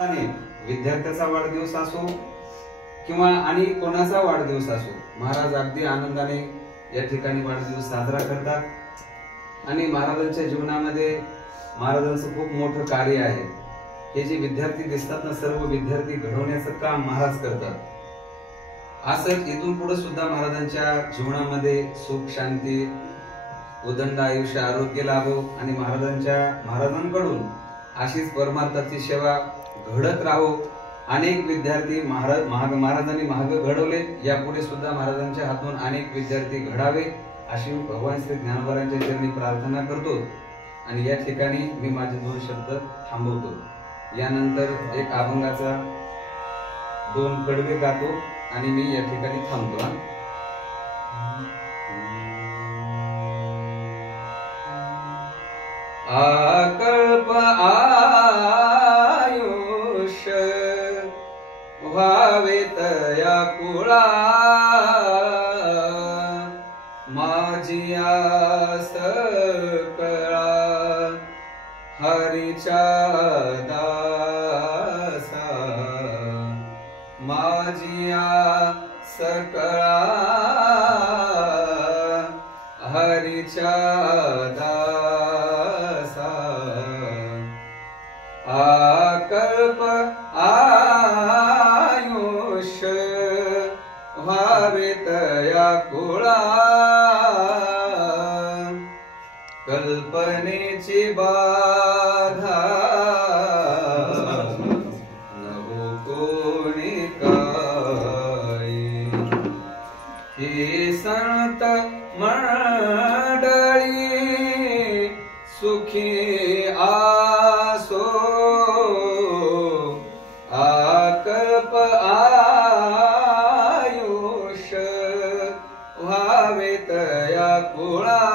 विद्यार्थ्याचा वाढदिवस असो किंवा आणि कोणाचा वाढदिवस असो, महाराज अगदी आनंदाने या ठिकाणी वाढदिवस साजरा करतात। आणि महाराजांच्या जीवनामध्ये महाराजांचं खूप मोठं कार्य आहे। हे जे विद्यार्थी दिसतात ना, सर्व विद्यार्थी घडवण्याचं काम महाराज करतात। असं इथून पुढे सुद्धा महाराजांच्या जीवनामध्ये सुख शांती उदंड आयुष्य आरोग्य लाभो आणि महाराजांकडून अशीच परमार्थाची सेवा घडत राहो। अनेक विद्यार्थी महाराजांनी मागे घडवले, यापुढे सुद्धा महाराजांच्या हातून अनेक विद्यार्थी घडावे अशी भगवान श्री ज्ञानोबारांच्या चरणी प्रार्थना करतो। आणि या ठिकाणी मी माझे 2 शब्द थांबवतो। यानंतर एक अभंगाचा 2 कडवे गातो आणि मी या ठिकाणी थांबतो। आकल्प आयुष्य व्हावे तया कुळा, माझी आस कळा हरीच्या दासा, माझी आस कळा हरीच्या दासा। आकल्प आयुष्य व्हावे तया कुळा, कल्पनेची बाधा नको कोणी काही। हे संत मंडळी सुखी आसो, आकल्प आयुष्य व्हावे तया कुळा,